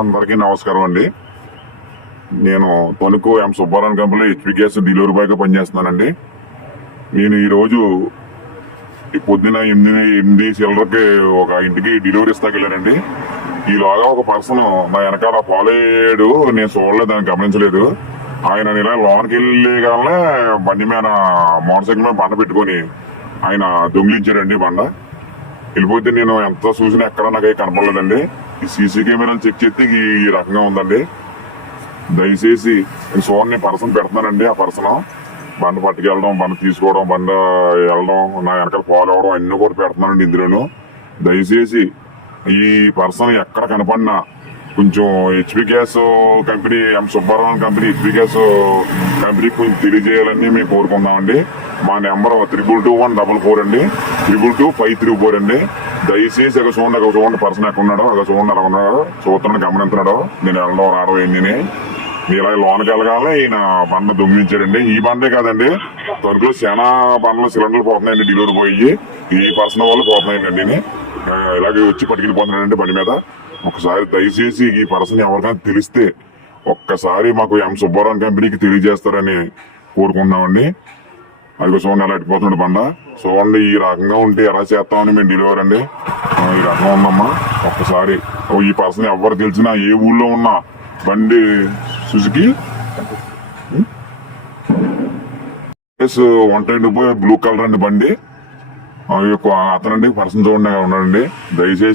అందరికీ నమస్కారం అండి. నేను Tanuku M Subbarao company HP gas delivery boy గా పనిచేస్తున్నానండి. నేను ఈ రోజు పొద్దున 8 చిల్లరకి ఒక ఇంటికి డెలివరీ ఇస్తాకి వెళ్ళానండి. ఈలోగా ఒక పర్సన్ నా వెనకాల పాలేడు, నేను చూడలేదు, దాన్ని గమనించలేదు. ఆయన ఇలా లోనికి వెళ్ళి కానీ బండి మీద మోటార్ సైకిల్ మీద బండ పెట్టుకొని ఆయన దొంగిలించారండి. బండ వెళ్ళిపోతే నేను ఎంత చూసినా ఎక్కడ నాకు కనపడలేదండి. ఈ సీసీ కెమెరాలు చెక్ చేస్తే ఈ రకంగా ఉందండి. దయచేసి చూడండి, పర్సన్ పెడుతున్నానండి. ఆ పర్సన్ బండ పట్టుకెళ్ళడం, బండ తీసుకోవడం, బండ వెళ్ళడం, నా వెనకాల ఫాలో అవడం అన్ని కూడా పెడుతున్నానండి ఇందులోను. దయచేసి ఈ పర్సన్ ఎక్కడ కనపడినా కొంచెం హెచ్పి గ్యాస్ కంపెనీ, ఎం సుబ్బారావు కంపెనీ హెచ్పి గ్యాస్ కంపెనీకి కొంచెం తెలియజేయాలని మేము కోరుకుందామండి. మా నెంబర్ 22144 అండి, 222-534 అండి. దయచేసి అక్కడ చూడండి పర్సన్ ఎక్కడ ఉన్నాడో, అక్కడ చూడండి అలా ఉన్నాడో, చూస్తున్నాడు, గమనిస్తున్నాడో, నేను వెళ్ళడం రావడం ఏంది. మీరు లోనికి వెళ్ళగానే ఈయన బండ దొంగిలించాడండి. ఈ బండే కాదండి, తణుకులో చాలా బండ్లు సిలిండర్లు పోతున్నాయండి డెలివరీ పోయి. ఈ పర్సన్ వాళ్ళు పోతున్నాయండి. ఇలాగే వచ్చి పట్టుకెళ్ళిపోతున్నాడండి బండి మీద. ఒకసారి దయచేసి ఈ పర్సన్ ఎవరికైనా తెలిస్తే ఒక్కసారి మాకు ఎం సుబ్బారావు కంపెనీకి తెలియజేస్తారని కోరుకుంటున్నామండి. అది చూడండి ఎలా అడిపోతున్నాడు బండ. చూడండి, ఈ రకంగా ఉంటే ఎలా చేస్తామని మేము డెలివరీ అండి. ఈ రకంగా ఉందమ్మా. ఒక్కసారి ఈ పర్సన్ ఎవరు తెలిసినా, ఏ ఊళ్ళో ఉన్నా బండి సుజుకి 110 బ్లూ కలర్ అండి బండి. అతనండి పర్సన్ చూడండి ఉన్నాడండి. దయచేసి